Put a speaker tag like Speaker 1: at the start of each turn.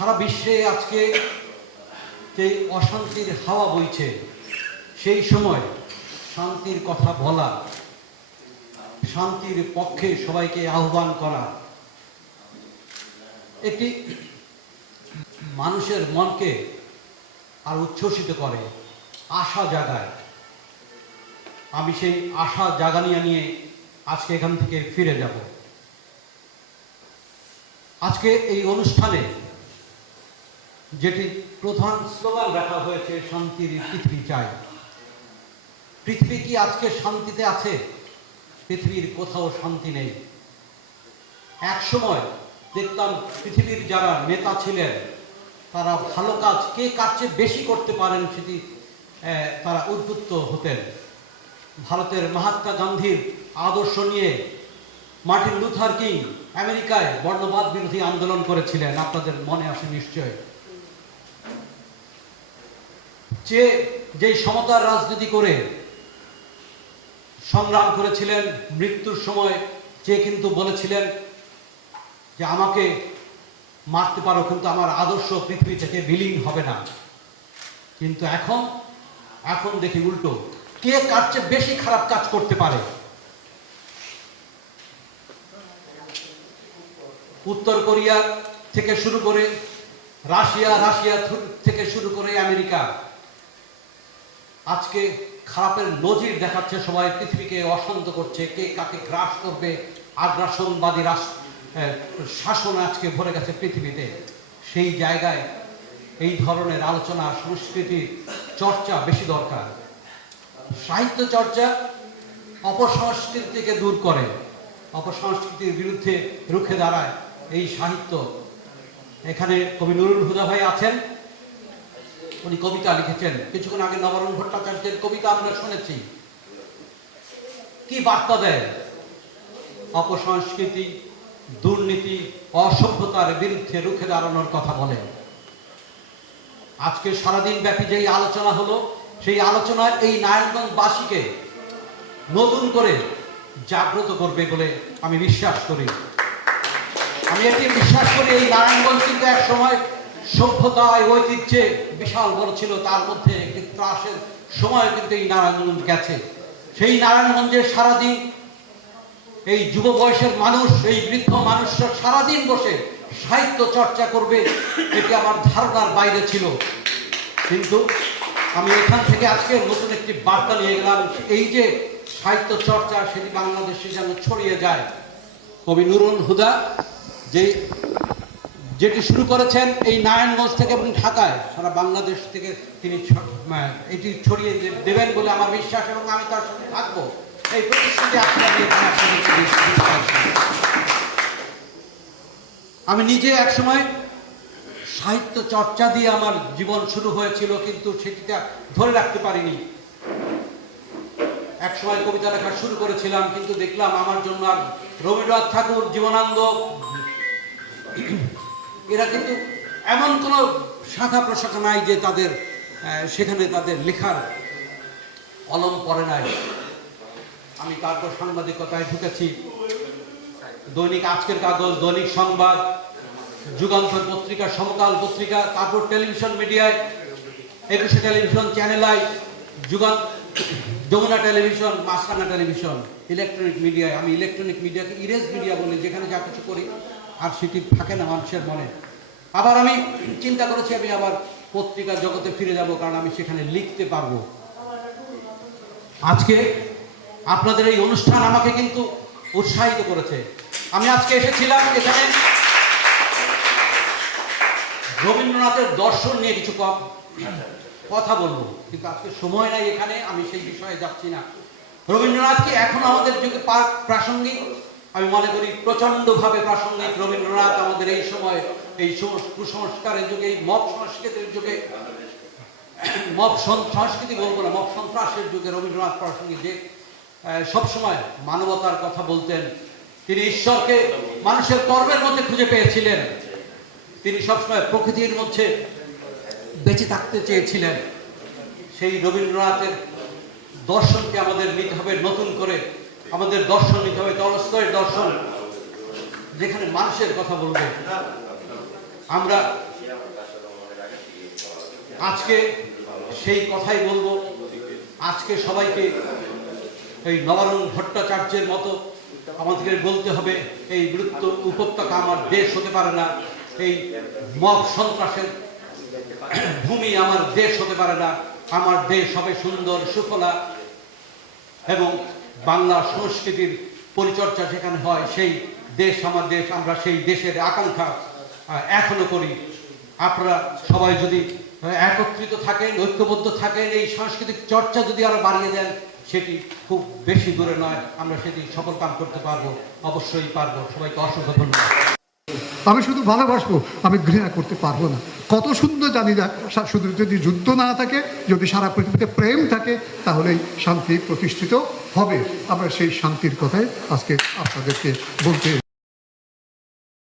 Speaker 1: সারা বিশ্বে আজকে যে অশান্তির হাওয়া বইছে, সেই সময় শান্তির কথা বলা, শান্তির পক্ষে সবাইকে আহ্বান করা একটি মানুষের মনকে আর উচ্ছ্বসিত করে, আশা জাগায়। আমি সেই আশা জাগানিয়া নিয়ে আজকে এখান থেকে ফিরে যাব। আজকে এই অনুষ্ঠানে যেটি প্রধান স্লোগান রাখা হয়েছে, শান্তির পৃথিবী চাই। পৃথিবী কি আজকে শান্তিতে আছে? পৃথিবীর কোথাও শান্তি নেই। এক সময় দেখতাম পৃথিবীর যারা নেতা ছিলেন, তারা ভালো কাজ কে কার চেয়ে বেশি করতে পারেন সেটি তারা উদ্বুদ্ধ হতেন। ভারতের মহাত্মা গান্ধীর আদর্শ নিয়ে মার্টিন লুথার কিং আমেরিকায় বর্ণবাদ বিরোধী আন্দোলন করেছিলেন। আপনাদের মনে আসে নিশ্চয় যে যে সমতার রাজনীতি করে সংগ্রাম করেছিলেন, মৃত্যুর সময় যে কিন্তু বলেছিলেন যে, আমাকে মারতে পারো, কিন্তু আমার আদর্শ পৃথিবী থেকে বিলীন হবে না। কিন্তু এখন এখন দেখি উল্টো। কে কার চেয়ে বেশি খারাপ কাজ করতে পারে? উত্তর কোরিয়া থেকে শুরু করে রাশিয়া রাশিয়া থেকে শুরু করে আমেরিকা। আজকে খারাপের নজির দেখাচ্ছে সবাই, পৃথিবীকে অশান্ত করছে, কে কাকে গ্রাস করবে, আগ্রাসনবাদী রাস- শাসন আজকে ভরে গেছে পৃথিবীতে। সেই জায়গায় এই ধরনের আলোচনা সংস্কৃতির চর্চা বেশি দরকার। সাহিত্য চর্চা অপসংস্কৃতিকে দূর করে, অপসংস্কৃতির বিরুদ্ধে রুখে দাঁড়ায় এই সাহিত্য। এখানে কবি নুরুল হুদা ভাই আছেন। উনি কবিতা লিখেছেন। কিছুক্ষণ আগে নবরণ ভট্টাচার্যের কবিতা আমরা শুনেছি। কি বার্তা দেয়? অপসংস্কৃতি, দুর্নীতি, অসভ্যতার বিরুদ্ধে রুখে দাঁড়ানোর কথা বলেন আজকে সারাদিন ব্যাপী যেই আলোচনা হলো, সেই আলোচনায় এই নারায়ণগঞ্জবাসীকে নতুন করে জাগ্রত করবে বলে আমি বিশ্বাস করি। আমি এটি বিশ্বাস করি, এই নারায়ণগঞ্জ কিন্তু এক সময় সভ্যতায় ঐতিহ্যে বিশাল বড় ছিল, তার মধ্যে একটি ত্রাসের সময় কিন্তু এই নারায়ণগঞ্জ গেছে। সেই নারায়ণগঞ্জের সারাদিন এই যুব বয়সের মানুষ, এই বৃদ্ধ মানুষরা সারাদিন বসে সাহিত্য চর্চা করবে, এটি আমার ধারণার বাইরে ছিল। কিন্তু আমি এখান থেকে আজকে নতুন একটি বার্তা নিয়ে গেলাম, এই যে সাহিত্য চর্চা, সেটি বাংলাদেশে যেন ছড়িয়ে যায়। কবি নুরুল হুদা যে যেটি শুরু করেছেন এই নারায়ণগঞ্জ থেকে এবং ঢাকায় সারা বাংলাদেশ থেকে তিনি এটি ছড়িয়ে দেবেন বলে আমার বিশ্বাস এবং আমি তার সাথে থাকব। এই প্রতিশ্রুতি দিচ্ছি, আমি নিজে একসময় সাহিত্য চর্চা দিয়ে আমার জীবন শুরু হয়েছিল কিন্তু সেটিটা ধরে রাখতে পারিনি। এক সময় কবিতা লেখা শুরু করেছিলাম কিন্তু দেখলাম আমার জন্য আর রবীন্দ্রনাথ ঠাকুর জীবনানন্দ এরা কিন্তু এমন কোনো শাখা প্রশাখা নাই যে তাদের সেখানে তাদের লেখার কলম পড়ে নাই। আমি তারপর সাংবাদিকতায় ঢুকেছি। দৈনিক আজকের কাগজ, দৈনিক সংবাদ, যুগান্তর পত্রিকা, সমকাল পত্রিকা, তারপর টেলিভিশন মিডিয়ায়, একুশে টেলিভিশন, চ্যানেল আই, যুগান, যমুনা টেলিভিশন মাসখানা টেলিভিশন, ইলেকট্রনিক মিডিয়ায়। আমি ইলেকট্রনিক মিডিয়াকে ইরেজ মিডিয়া বলি, যেখানে যা কিছু করি। আর সেটি থাকে না মানুষের মনে। আবার আমি চিন্তা করেছি, আমি আবার পত্রিকার জগতে ফিরে যাব, কারণ আমি সেখানে লিখতে পারব। আজকে আপনাদের এই অনুষ্ঠান আমাকে কিন্তু উৎসাহিত করেছে। আমি আজকে এসেছিলাম এখানে রবীন্দ্রনাথের দর্শন নিয়ে কিছু কথা বলব। কিন্তু আজকে সময় নাই এখানে, আমি সেই বিষয়ে যাচ্ছি না। রবীন্দ্রনাথ কি এখন আমাদের যুগে প্রাসঙ্গিক? আমি মনে করি প্রচন্ডভাবে প্রাসঙ্গিক রবীন্দ্রনাথ আমাদের এই সময়, এই কুসংস্কারের যুগে, এই মব সংস্কৃতির যুগে সন- সংস্কৃতি বলব না, মব সন্ত্রাসের যুগে রবীন্দ্রনাথ প্রাসঙ্গিক যে সবসময় মানবতার কথা বলতেন। তিনি ঈশ্বরকে মানুষের কর্মের মধ্যে খুঁজে পেয়েছিলেন। তিনি সবসময় প্রকৃতির মধ্যে বেঁচে থাকতে চেয়েছিলেন। সেই রবীন্দ্রনাথের দর্শনকে আমাদের নিতে হবে নতুন করে। আমাদের দর্শন নিতে হবে তলস্তয়ের দর্শন। যেখানে মানুষের কথা বলবে। আমরা আজকে সেই কথাই বলব। আজকে সবাইকে এই নবারুণ ভট্টাচার্যের মতো আমাদেরকে বলতে হবে, এই বৃত্ত উপত্যকা আমার দেশ হতে পারে না, এই মব সন্ত্রাসের ভূমি আমার দেশ হতে পারে না, আমার দেশ হবে সুন্দর, সুফলা এবং বাংলা সংস্কৃতির পরিচর্যা যেখানে হয়, সেই দেশ আমার দেশ, আমরা সেই দেশের আকাঙ্ক্ষা এখনও করি। আপনারা সবাই যদি একত্রিত থাকেন, ঐক্যবদ্ধ থাকেন, এই সাংস্কৃতিক চর্চা যদি আরও বাড়িয়ে দেন, সেটি খুব বেশি দূরে নয়, আমরা সেটি সফল কাম করতে পারব, অবশ্যই পারব। সবাইকে অসংখ্য ধন্যবাদ।
Speaker 2: আমি শুধু ভালোবাসবো, আমি ঘৃণা করতে পারব না। কত সুন্দর জানি না শুধু যদি যুদ্ধ না থাকে, যদি সারা পৃথিবীতে প্রেম থাকে, তাহলেই শান্তি প্রতিষ্ঠিত হবে। আমরা সেই শান্তির কথাই আজকে আপনাদেরকে বলতে